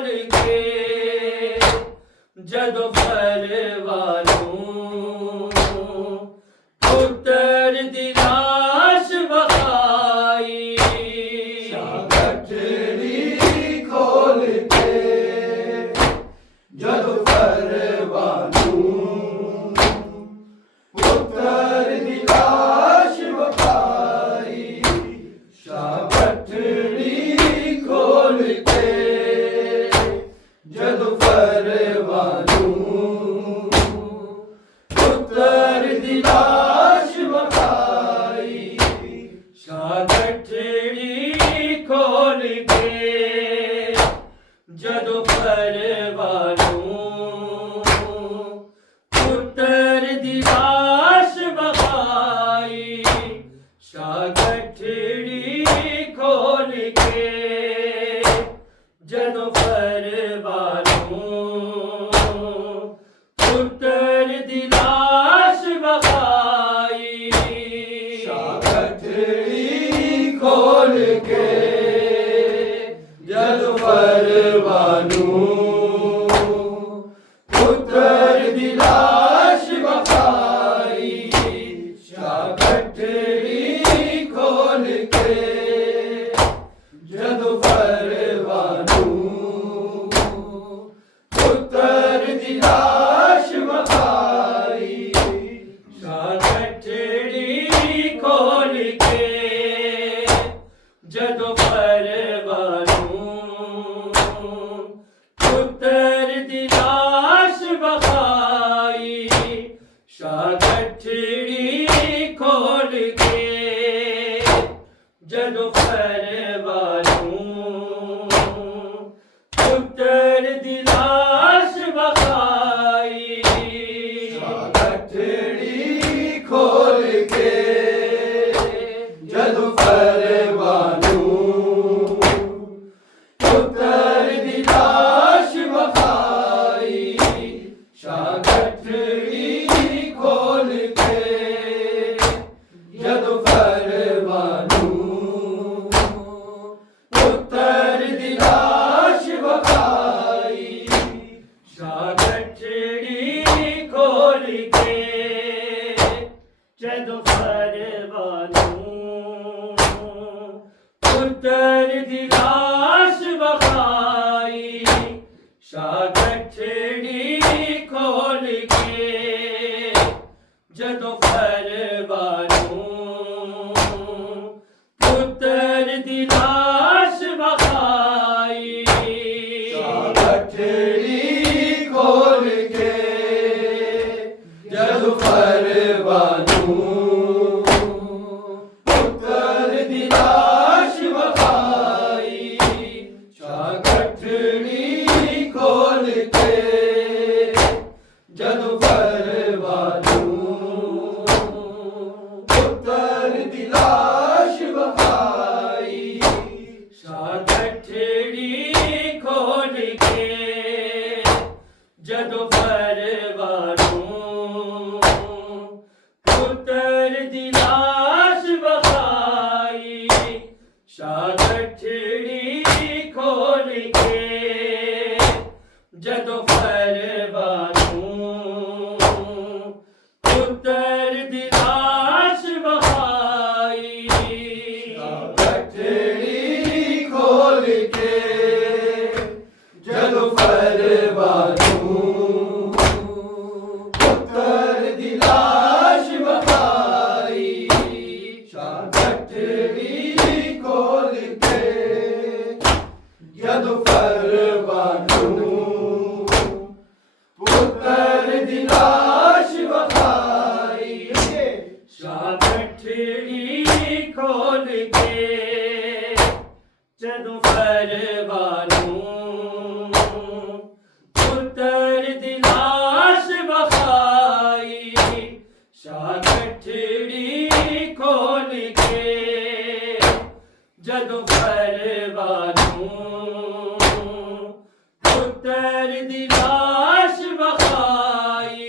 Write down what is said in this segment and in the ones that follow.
खोल के जदों परवानू पुत्तर दी लाश वखाई गठड़ी खोल के जदों परवानू पुत्तर दी लाश वखाई गठड़ी खोल के जदों परवानू पुत्तर दी लाश वखाई गठड़ी खोल के जदों परवानू पुत्तर दी लाश वखाई गठड़ी खोल के जदों परवानू पुत्तर दी लाश वखाई गठड़ी खोल के जदों परवानू पुत्तर दी लाश वखाई गठड़ी खोल के जदों परवानू पुत्तर दी लाश वखाई गठड़ी खोल के जदों परवानू पुत्तर दी लाश वखाई गठड़ी खोल के जदों परवानू पुत्तर दी लाश वखाई गठड़ी खोल के जदों परवानू पुत्तर दी लाश वखाई गठड़ी खोल के जदों परवानू पुत्तर दी लाश वखाई गठड़ी खोल के जदों परवानू पुत्तर दी लाश वखाई गठड़ी खोल के जदों परवानू पुत्तर दी लाश वखाई गठड़ी खोल के जदों परवानू पुत्तर दी लाश वखाई गठड़ी खोल के जदों परवानू पुत्तर दी लाश वखाई गठड़ी खोल के जदों परवानू पुत्तर दी लाश वखाई गठड़ी खोल के जदों परवानू पुत्तर दी लाश वखाई गठड़ी खोल के जदों परवानू पुत्तर दी लाश वखाई गठड़ी खोल के जदों परवानू पुत्तर दी लाश वखाई गठड़ी खोल के जदों परवानू पुत्तर दी लाश वखाई गठड़ी खोल के जदों परवानू पुत्तर दी लाश वखाई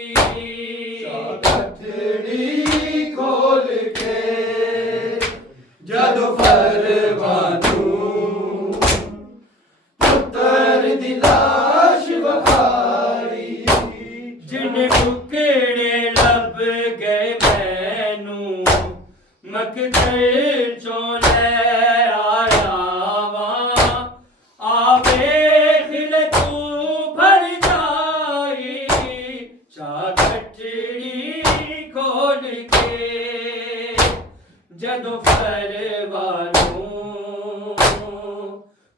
गठड़ी खोल के जदों परवानू पुत्तर ਦੀ ਲਾਸ਼ ਵਖਾਈ ਜਿਨ ਟੁਕੜੇ ਲੱਭ ਗਏ ਮੈਨੂੰ ਮਕਤਲ ਚੋਂ ਲੈ ਆਇਆ ਵਾਂ ਆ ਵੇਖ ਲੈ ਤੂੰ ਭਰ ਜਾਈ ਚਾਕਟੜੀ ਖੋਲ ਕੇ ਜਦੋਂ ਪਰਵਾਨੂੰ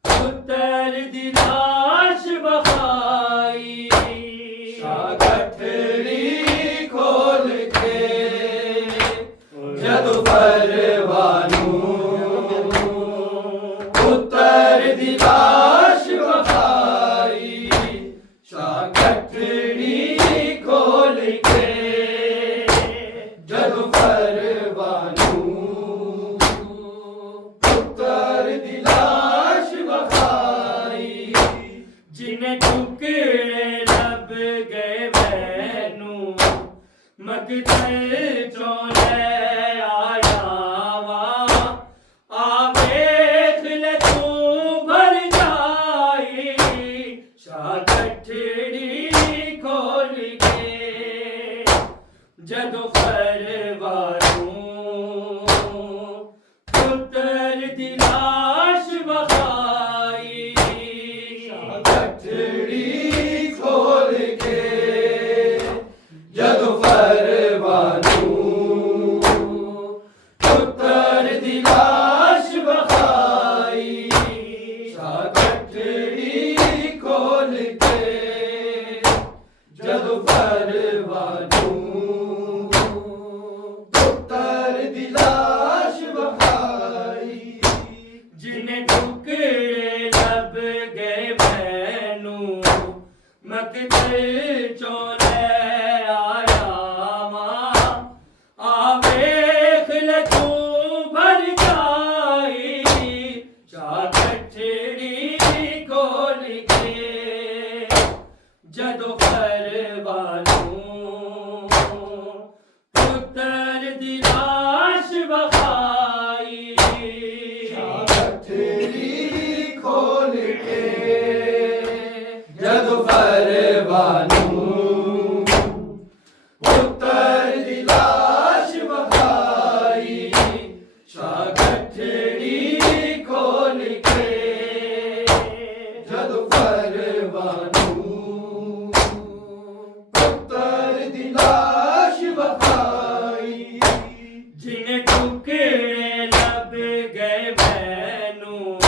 ਪੁੱਤਰ ਦੀ ਲਾਸ਼ ਵਖਾਈ ਗਠੜੀ ਖੋਲ ਕੇ ਜਦੋਂ ਪਰਵਾਨੂੰ ਪੁੱਤਰ ਦੀ ਲਾਸ਼ ਵਖਾਈ ਗਠੜੀ ਖੋਲ ਕੇ ਜਦੋਂ ਪਰਵਾਨੂੰ ਪੁੱਤਰ ਦੀ ਲਾਸ਼ ਵਖਾਈ ਜਿਨੇ ਟੁਕੜੇ ਲੱਭ ਗਏ ਮੈਨੂੰ ਮਕਤਲ ਚੋਂ ਲੈ ਆਇਆ ਵਾਂ ਆ ਵੇਖ ਲੈ ਤੂੰ ਭਰ ਜਾਈ ਗਠੜੀ ਖੋਲ ਕੇ ਜਦੋਂ ਪਰਵਾਨੂੰ ਪੁੱਤਰ ਦੀ ਲਾਸ਼ ਵਖਾਈ ਗਠੜੀ ਖੋਲ ਕੇ ਜਦੋਂ ਪਰਵਾਨੂੰ ਪੁੱਤਰ ਦੀ ਲਾਸ਼ ਵਖਾਈ ਗਠੜੀ ਖੋਲ ਕੇ ਜਦੋਂ ਪਰਵਾਨੂੰ ਪੁੱਤਰ ਦੀ ਲਾਸ਼ ਵਖਾਈ ਜਿਨੇ ਟੁਕੜੇ ਲੱਭ ਗਏ ਮੈਨੂੰ ਮਕਤਲ ਚੋਂ ਲੈ ਆਇਆ ਵਾਂ ਆ ਵੇਖ ਲੈ ਤੂੰ ਭਰ ਜਾਈ ਗਠੜੀ ਖੋਲ ਕੇ ਜਦੋਂ ਪਰਵਾਨੂੰ ਪੁੱਤਰ ਦੀ ਲਾਸ਼ ਵਖਾਈ ਗਠੜੀ ਖੋਲ ਕੇ ਜਦੋਂ ਪਰਵਾਨੂੰ ਪੁੱਤਰ ਦੀ ਲਾਸ਼ ਵਖਾਈ ਗਠੜੀ ਖੋਲ ਕੇ ਜਦੋਂ ਪਰਵਾਨੂੰ ਪੁੱਤਰ ਦੀ ਲਾਸ਼ ਵਖਾਈ ਜਿਨੇ ਟੁਕੜੇ ਲੱਭ ਗਏ ਮੈਨੂੰ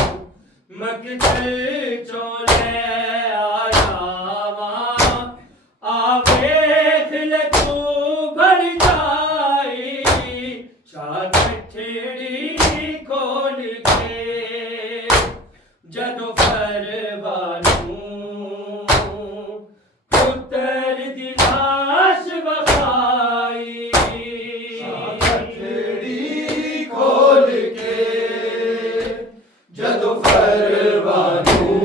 ਮਕਤਲ ਚੋਂ ਲੈ ਆਇਆ ਵਾਂ ਆ ਵੇਖ ਲੈ ਤੂੰ ਭਰ ਜਾਈ ਗਠੜੀ ਖੋਲ ਕੇ ਜਦੋਂ ਪਰਵਾਨੂੰ ਪੁੱਤਰ ਦੀ ਲਾਸ਼ ਵਖਾਈ ਗਠੜੀ ਖੋਲ ਕੇ ਜਦੋਂ ਪਰਵਾਨੂੰ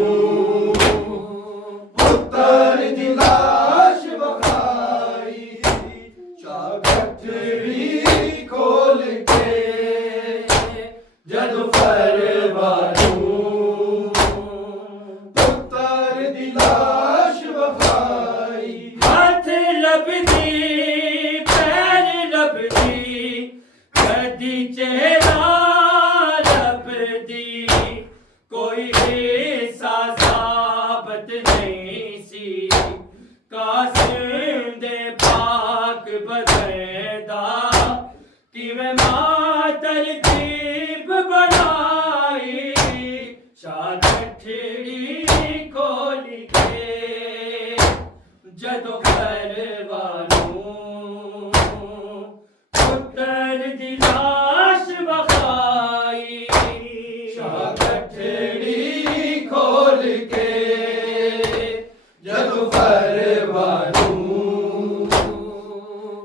ਪੁੱਤਰ ਦੀ ਲਾਸ਼ ਵਖਾਈ ਗਠੜੀ ਖੋਲ ਕੇ ਜਦੋਂ ਪਰਵਾਨੂੰ ਪੁੱਤਰ ਦੀ ਲਾਸ਼ ਵਖਾਈ ਹੱਥ ਲੱਭਦੀ ਪੈਰ ਲੱਭਦੀ ਕਦੀ ਚਿਹਰਾ ਲੱਭਦੀ ਕੋਈ ਹਿੱਸਾ ਸਾਬਤ ਨਹੀਂ ਸੀ ਕਾਸਿਮ ਦੇ ਪਾਕ ਬਦਲਦਾ ਕਿਵੇਂ ਮਾਤਰ ਦੀਪ ਬਣਾਈ ਗਠੜੀ ਖੋਲ ਕੇ ਜਦੋਂ ਪਰਵਾਨੂੰ ਪੁੱਤਰ ਦੀ ਲਾਸ਼ ਵਖਾਈ ਗਠੜੀ ਖੋਲ ਕੇ ਜਦੋਂ ਪਰਵਾਨੂੰ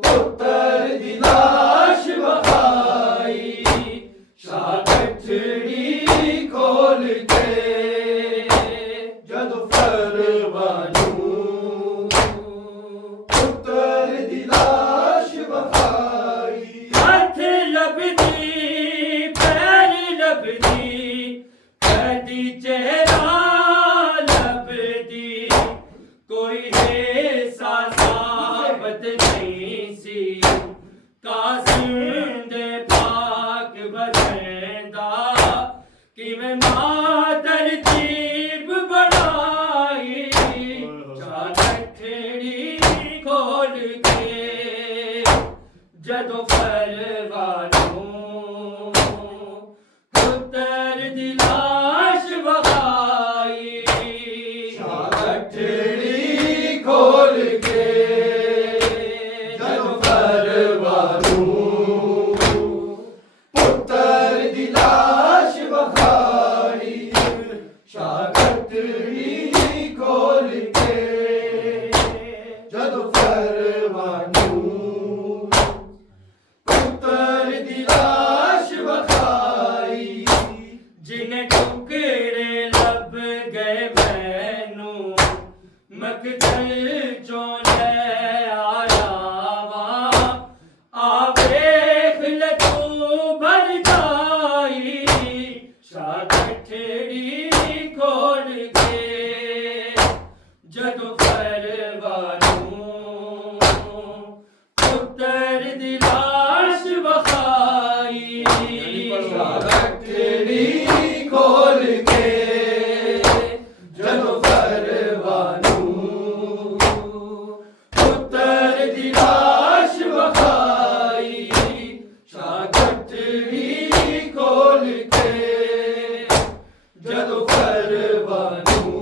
ਪੁੱਤਰ ਦੀ ਲਾਸ਼ ਵਖਾਈ ਗਠੜੀ ਖੋਲ ਕੇ ਜਦੋਂ ਪਰਵਾਨੂੰ ਪੁੱਤਰ ਦੀ ਲਾਸ਼ ਵਖਾਈ ਹੱਥ ਲੱਭਦੀ ਪੈਰ ਲੱਭਦੀ ਕਦੀ ਚਿਹਰਾ ਲੱਭਦੀ जदों परवानों पुत्तर दी लाश वखाई गठड़ी खोल के जदों परवानों पुत्तर दी लाश वखाई गठड़ी खोल के जदों परवानों पुत्तर दी लाश वखाई जिन्हें टुकड़े लब गए मैनू मकदल चों ले आया वा आ वेख ले तू भर जाई गठड़ी खोल के जदों परवानों पुत्तर दी लाश वखाई गठड़ी खोल के जदों परवानों पुत्तर दी लाश वखाई गठड़ी खोल के जदों परवानों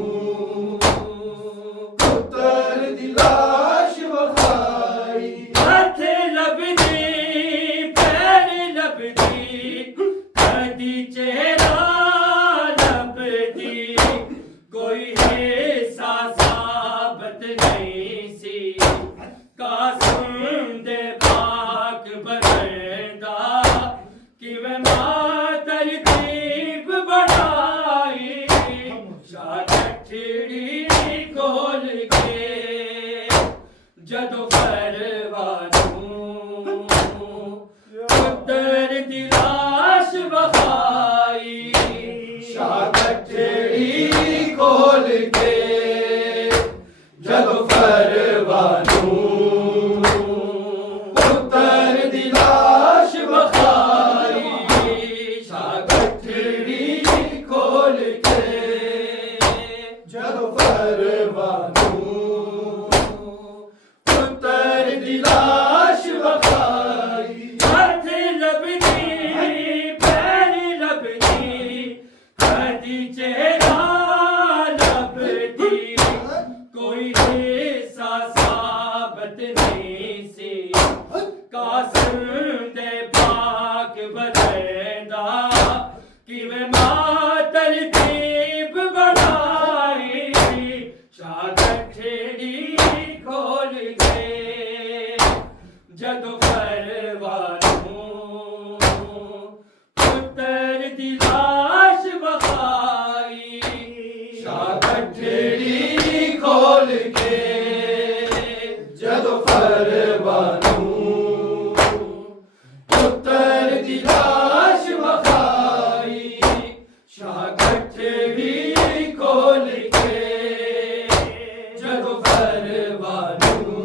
पुत्तर दी लाश वखाई हाथ लभदी पैर लभदी कदी चेहरा लभदी कोई हिस्सा साबत नहीं सी कासिम दे पाक बरदा किवें मातर दीप बनाई गठड़ी खोल के जदों परवानों पुत्तर दी लाश वखाई गठड़ी खोल के जदों परवानों पुत्तर दी लाश वखाई गठड़ी खोल के जदों परवानों पुत्तर दी लाश वखाई हाथ लभदी पैर लभदी कदी चेहरा लभदी कोई हिस्सा साबत नहीं सी कासिम दे पाक बरदा किवें मातर दीप बनाई गठड़ी खोल के जदों परवानों पुत्तर दी लाश वखाई गठड़ी खोल के जदों परवानों पुत्तर दी लाश वखाई गठड़ी खोल के जदों परवानों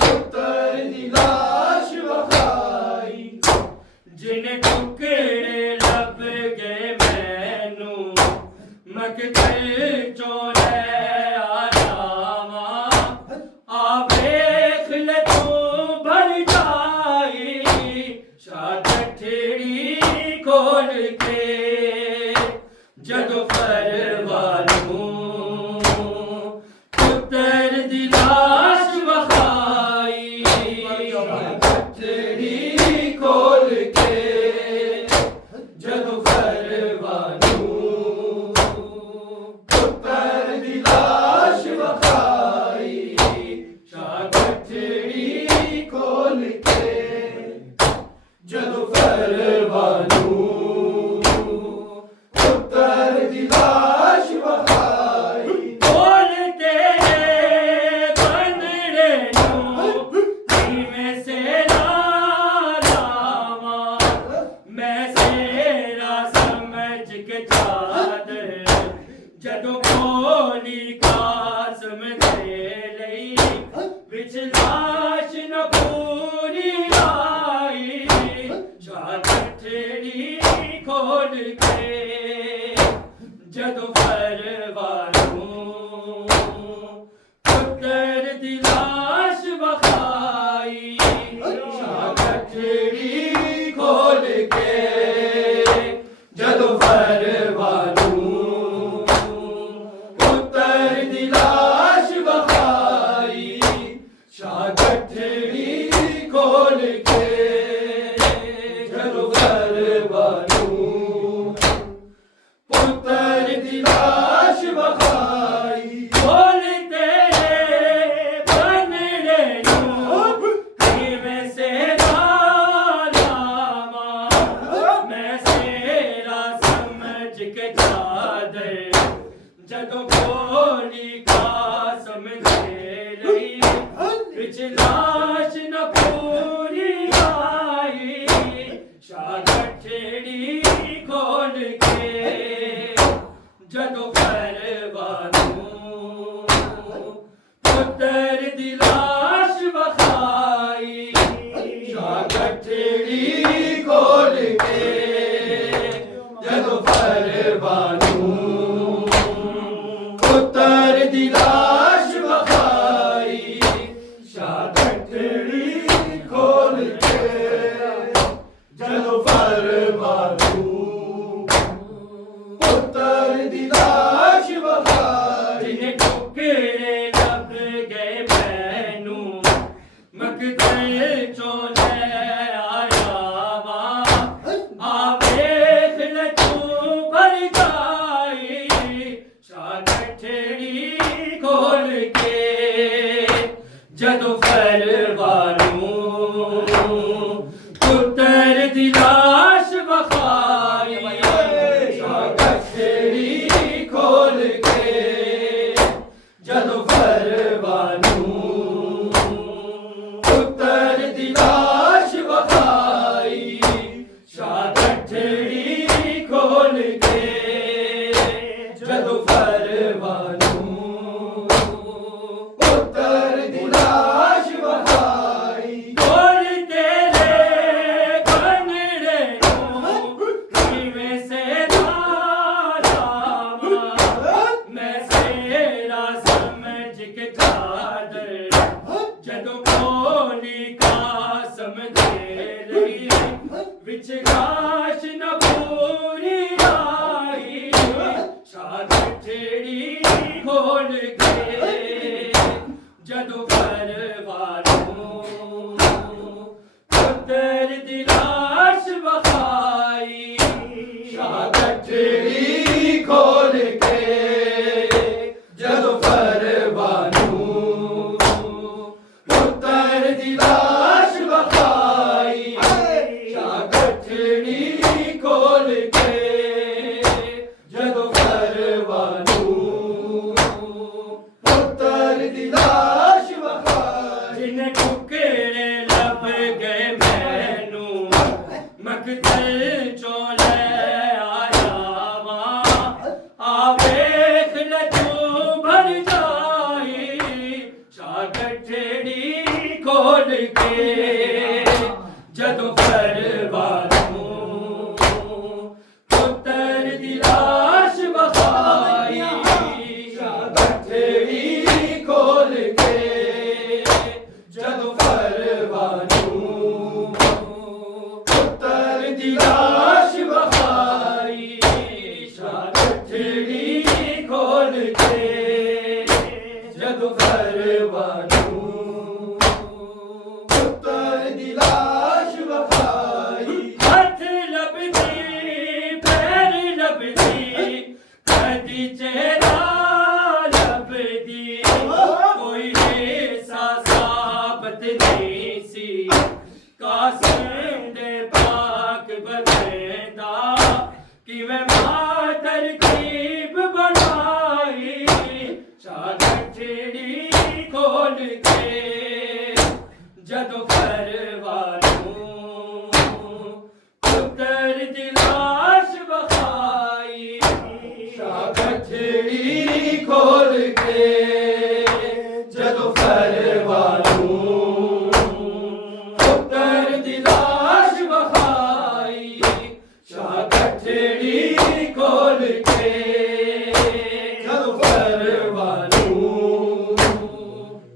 पुत्तर दी लाश वखाई जिन्हें टुकड़े लब गए मैनू मकदल चों ले आया वा आ वेख ले तू भर जाई गठड़ी खोल के जदों परवानों पुत्तर दी लाश वखाई गठड़ी खोल के जदों परवानों पुत्तर दी लाश वखाई गठड़ी खोल के जदों परवानों पुत्तर दी लाश वखाई बोल तेरे बंदड़े नू में से लावा मैं सेरा समझ के चादर जदों बोली कासम दे लई विच लाश न पूरी आई गठड़ी खोल के जदों परवानों पुत्तर दी लाश वखाई ਜਦੋਂ ਗੋਲੀ ਕਾਸਮ ਦੇ ਲਈ ਵਿੱਚ ਲਾਸ਼ ਨਾ ਪੂਰੀ ਆਈ ਸ਼ਾਹ ਗੱਠੜੀ ਖੋਲ ਕੇ ਜਦੋਂ ਪਰਵਾਨੂੰ ਪੁੱਤਰ ਦੀ ਲਾਸ਼ ਵਖਾਈ ਸ਼ਾਹ ਗੱਠੜੀ ਖੋਲ ਕੇ ਜਦੋਂ ਪਰਵਾਨੂੰ ਪੁੱਤਰ ਦੀ ਲਾਸ਼ ਵਖਾਈ ਸ਼ਾਹ ਗੱਠੜੀ ਖੋਲ ਕੇ ਜਦੋਂ ਪਰਵਾਨੂੰ ਪੁੱਤਰ ਦੀ ਲਾਸ਼ ਵਖਾਈ ਜਿਨੇ ਟੁਕੜੇ ਲੱਭ ਗਏ ਮੈਨੂੰ ਮਕਤਲ ਚੋਂ ਲੈ ਆਇਆ ਵਾ ਆ ਵੇਖ ਲੈ ਤੂੰ ਭਰ ਜਾਈ ਸ਼ਾਹ ਗੱਠੜੀ ਖੋਲ ਕੇ ਜਦੋਂ ਪਰਵਾਨੂੰ ਪੁੱਤਰ ਦੀ ਲਾਸ਼ ਵਖਾਈ ਸ਼ਾਹ ਗੱਠੜੀ ਖੋਲ ਕੇ ਜਦੋਂ ਪਰਵਾਨੂੰ ਪੁੱਤਰ ਦੀ ਲਾਸ਼ ਵਖਾਈ ਸ਼ਾਹ ਗੱਠੜੀ ਖੋਲ ਕੇ ਜਦੋਂ ਪਰਵਾਨੂੰ ਪੁੱਤਰ ਦੀ ਲਾਸ਼ ਵਖਾਈ ਕੋਲ ਤੇਰੇ ਕਨੜੇ ਨੂੰ ਕਿਵੇਂ ਸੇ ਲਾਵਾਂ ਮੈਂ ਸੇਰਾ ਸਮਝ ਕੇ ਚਾਦਰ ਜਦੋਂ ਗੋਲੀ ਕਾਸਮ ਦੇ ਲਈ ਵਿੱਚ ਲਾਸ਼ ਨਾ ਪੂਰੀ ਆਈ ਸ਼ਾਹ ਗੱਠੜੀ ਖੋਲ ਕੇ ਜਦੋਂ ਪਰਵਾਨੂੰ ਪੁੱਤਰ ਦੀ ਲਾਸ਼ ਵਖਾਈ ਸ਼ਾਹ ਗੱਠੜੀ ਖੋਲ ਕੇ ਜਦੋਂ ਪਰਵਾਨੂੰ ਪੁੱਤਰ ਦੀ ਲਾਸ਼ ਵਖਾਈ ਸ਼ਾਹ ਗੱਠੜੀ ਖੋਲ ਕੇ ਜਦੋਂ ਪਰਵਾਨੂੰ ਪੁੱਤਰ ਦੀ ਲਾਸ਼ ਵਖਾਈ ਜਿਨੇ ਟੁਕੜੇ ਲੱਭ ਗਏ ਮੈਨੂੰ ਮਕਤਲ ਚੋਂ ਲੈ ਆਇਆ ਵਾ ਆ ਵੇਖ ਲੈ ਤੂੰ ਭਰ ਜਾਈ ਸ਼ਾਹ ਗੱਠੜੀ ਖੋਲ ਕੇ ਜਦੋਂ ਪਰਵਾਨੂੰ ਪੁੱਤਰ ਦੀ ਲਾਸ਼ ਵਖਾਈ ਸ਼ਾਹ ਗੱਠੜੀ ਖੋਲ ਕੇ ਜਦੋਂ ਪਰਵਾਨੂੰ ਪੁੱਤਰ ਦੀ ਲਾਸ਼ ਵਖਾਈ ਸ਼ਾਹ ਗੱਠੜੀ ਖੋਲ ਕੇ ਜਦੋਂ ਪਰਵਾਨੂੰ ਪੁੱਤਰ ਦੀ ਲਾਸ਼ ਵਖਾਈ ਹੱਥ ਲੱਭਦੀ ਪੈਰ ਲੱਭਦੀ ਕਦੀ ਚਿਹਰਾ ਲੱਭਦੀ ਕੋਈ ਹਿੱਸਾ ਸਾਬਤ ਨਹੀਂ ਸੀ ਕਾਸਿਮ ਦੇ ਪਾਕ ਬਦੇਦਾ ਕਿਵੇਂ ਮਾਂ ਤਰਕੀਬ ਬਣਾਈ ਸ਼ਾਹ ਗੱਠੜੀ ਖੋਲ ਕੇ ਜਦੋਂ ਪਰਵਾਨੂੰ ਪੁੱਤਰ ਦੀ ਲਾਸ਼ ਵਖਾਈ ਸ਼ਾਹ ਗੱਠੜੀ ਖੋਲ ਕੇ ਜਦੋਂ ਪਰਵਾਨੂੰ ਪੁੱਤਰ ਦੀ ਲਾਸ਼ ਵਖਾਈ ਸ਼ਾਹ ਗੱਠੜੀ ਖੋਲ ਕੇ ਜਦੋਂ ਪਰਵਾਨੂੰ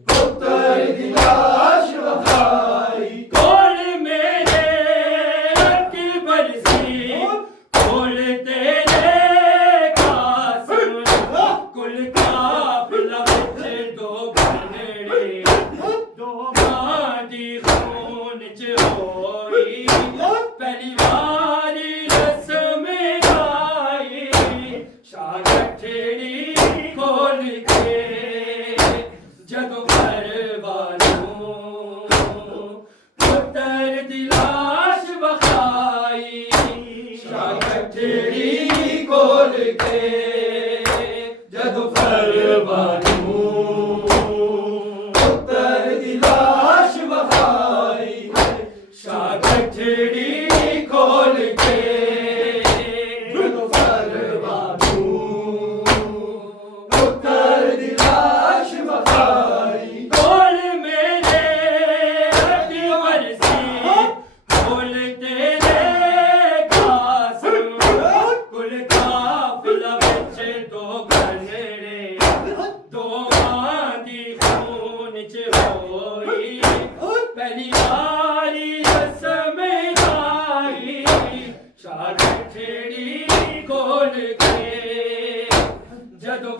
ਪੁੱਤਰ ਦੀ ਲਾਸ਼ ਵਖਾਈ ਕੋਲ ਮੇਰੇ ਅਕਬਰ ਸੀ ਕੋਲ ਤੇਰੇ ਕਾਸਮ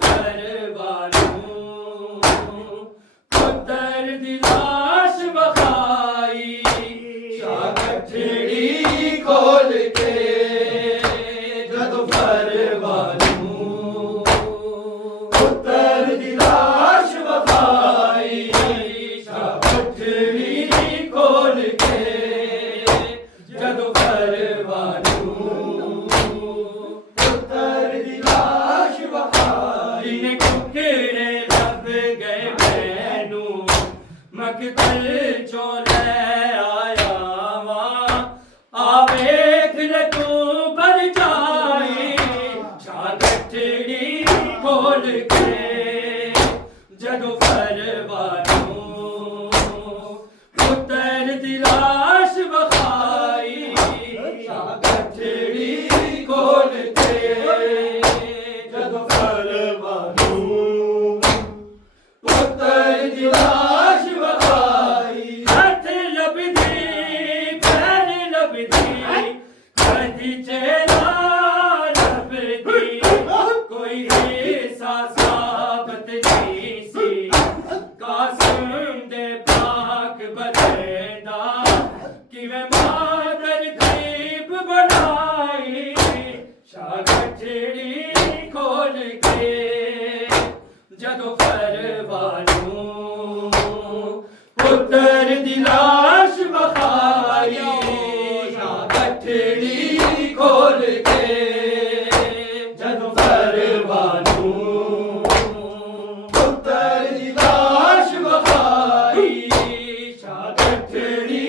परवानू पुत्र दी लाश वखाई शागठड़ी खोल के जदों परवानू पुत्र दी लाश वखाई शागठड़ी खोल के जदों परवानू पुत्र दी लाश वखाई इन्हें कुकड़े लब गए मैनू मकतल चो ले आया वा आ वेख ले तू भर जाई शागठड़ी खोल के जदों परवानू पुत्र दी लाश वखाई शागठड़ी खोल के जदों परवानू पुत्र दी लाश वखाई हथ लभदी पैर लभदी कदी चेहरा लभदी कोई ऐसा साबत नहीं सी कासिम दे पाक बदेदा किवें मादर गरीब बनाई शागठड़ी खोल के जदों परवानू पुत्र दी लाश वखाई शागठड़ी खोल के जदों परवानू पुत्र दी लाश वखाई शागठड़ी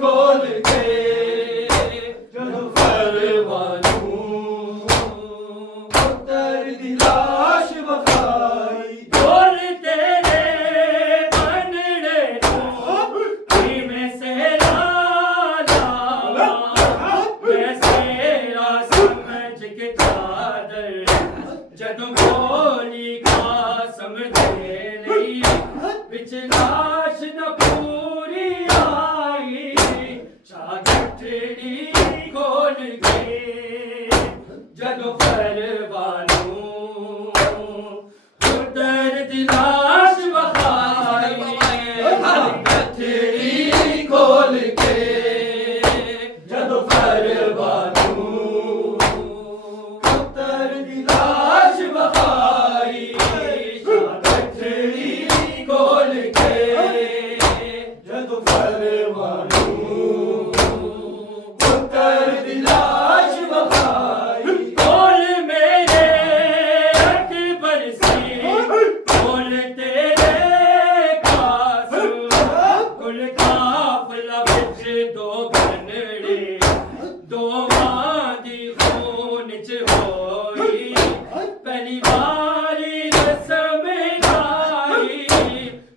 खोल के जदों परवानू पुत्र दी लाश वखाई बोल तेरे बनड़े नूं किवें सेरा लावां मैं सेरा समझ के चादर जदों गोली कासम दे लई विच लाश न पूरी आई शागठड़ी खोल के जदों परवानू पुत्र दी लाश वखाई शागठड़ी खोल के जदों परवानू पुत्र दी लाश वखाई शागठड़ी खोल के जदों परवानू पुत्र दी लाश वखाई बोल मेरे अकबर सी बोल तेरे कासम कुल काफला विच दो बनड़े दोवां दी खून च होई पहली वारी रस्म लाई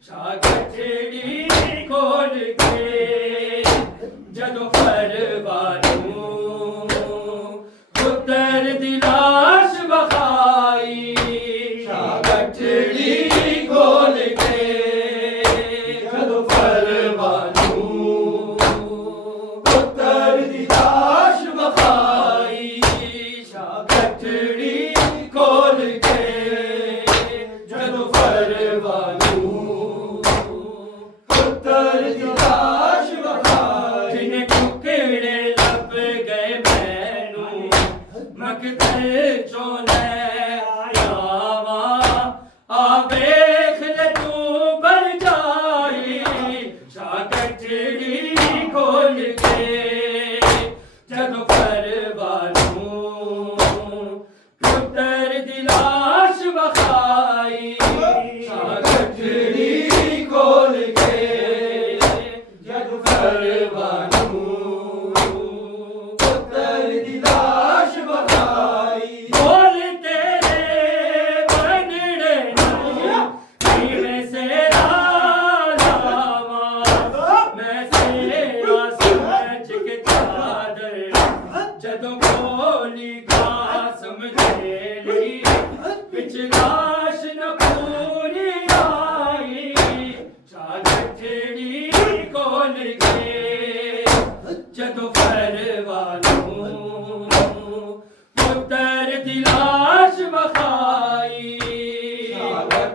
शागठड़ी खोल के जदों परवानू पुत्र दी लाश वखाई शागठड़ी खोल के जदों परवानू पुत्र दी लाश वखाई शागठड़ी खोल के जदों परवानू पुत्र दी लाश वखाई जिन्हें कुकड़े लब गए मैनू मकतल चो ले आया वा आ वेख ले तू भर जाई शागठड़ी खोल के जदों परवानू पुत्र दी लाश वखाई शागठड़ी खोल के जदों परवानू पुत्र दी लाश वखाई बोल तेरे बनड़े नूं किवें सेरा लावां मैं सेरा समझ के चादर जदों गोली कासम दे लई विच लाश न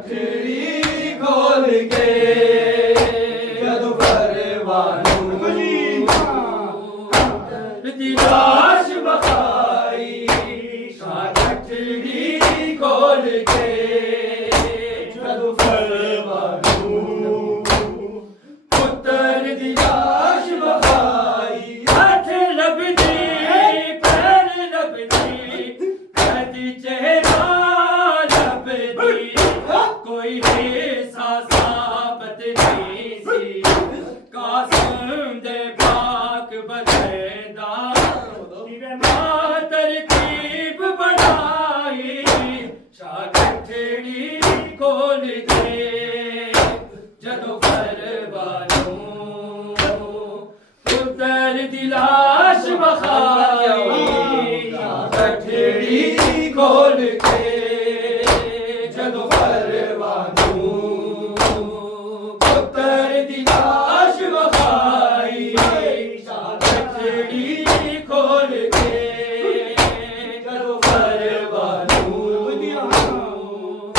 गठड़ी खोल के जद परवानू दी लाश बखाई गठड़ी खोल के जद परवानू पुत्र दी लाश बखाई हाथ लबदी पैर लबदी कदी चेहरा लबदी कोई हिस्सा साबत नहीं सी कासम दे पाक बददा किवे मां तरतीब बनाई शागठड़ी खोल के जदों परवानू पुत्र दी लाश बखाई गठड़ी खोल के जद परवानू पुत्र दी लाश बखाई गठड़ी खोल के जद परवानू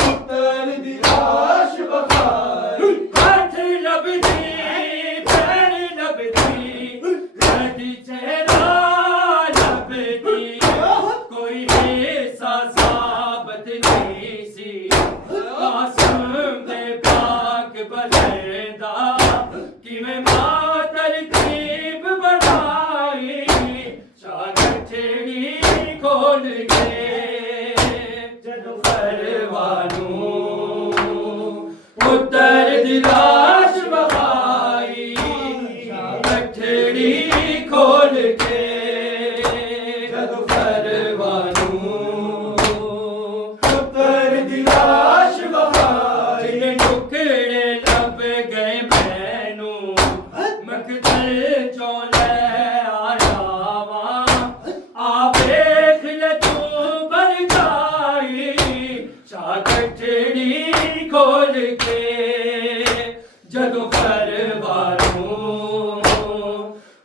पुत्र दी लाश बखाई हाथ लबदी पैर लबदी कदी चेहरा लबदी कोई हिस्सा साबत नहीं सी कासम दे पाक बलदा किवें मां तरतीब बनाई शागठड़ी खोल के जदों परवानू पुत्र दी लाश बखाई गठड़ी खोल के जद परवानू पुत्र दी लाश बखाई जिन्हें टुकड़े लब गए मैनू मकदर चों लै आया वां आ वेख ले तू बन जाई शागठड़ी खोल के जदों परवानू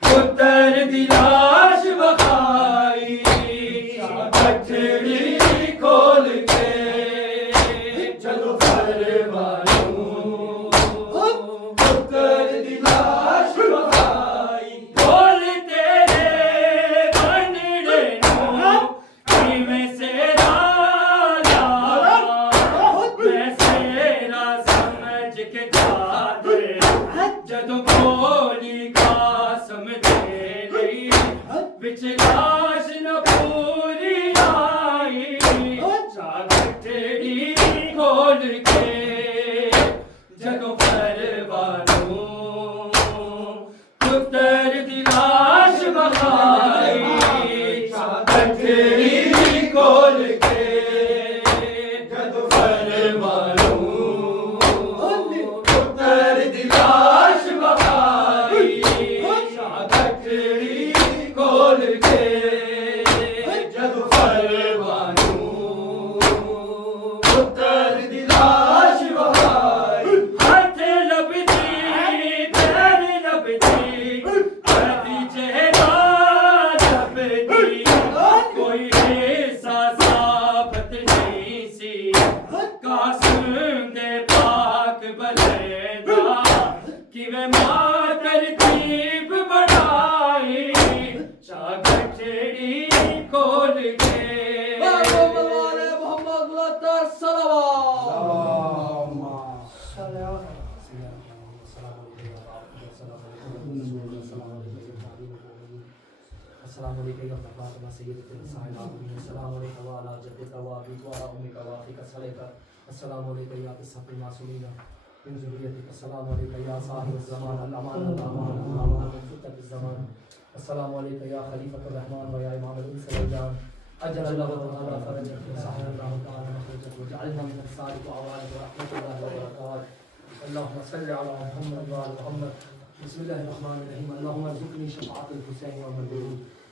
पुत्र दी लाश बखाई गठड़ी खोल के जद परवानू पुत्र दी लाश बखाई बोल तेरे बनड़े नूं किवें सेरा लावां मैं सेरा समझ के चादर जदों बोली कासम दे लई विच लाश न पूरी आई शागठड़ी खोल के जदों परवानू पुत्र दी लाश बखाई गठड़ी खोल के जद परवानू पुत्र दी लाश बखाई गठड़ी खोल के जद परवानू पुत्र दी लाश बखाई हाथ लबदी पैर लबदी कदी चेहरा लबदी कोई हिस्सा साबत नहीं सी कासम दे पाक बलदा किवें मां तरतीब बनाई शागठड़ी खोल के अस्सलाम वालेकुम या फातिमा सय्यदतुल साहिबातीन अस्सलाम वालेकुम व अला जद्दिका व अबीका व उम्मिका व अखीका सलेका अस्सलाम वालेकुम या तसफ़ी मासूमीन मिन ज़ुर्रियतिका अस्सलाम वालेकुम या साहिब ज़मान अल अमान अल अमान अल अमान मिन फितनत ज़मान अस्सलाम वालेकुम या खलीफतुर रहमान व या इमाम अल इंस वल जान अजल अल्लाह तआला फरजक व सahhala अल्लाह तआला मखरजक व जअलना मिन सालिक अवाल व रहमतुल्लाहि व बरकात अल्लाहुम्मा सल्लि अला मुहम्मद व आलि मुहम्मद बिस्मिल्लाहिर रहमानिर रहीम अल्लाहुम्मा अर्ज़ुक़नी शफ़ाअतल हुसैन व मदरूद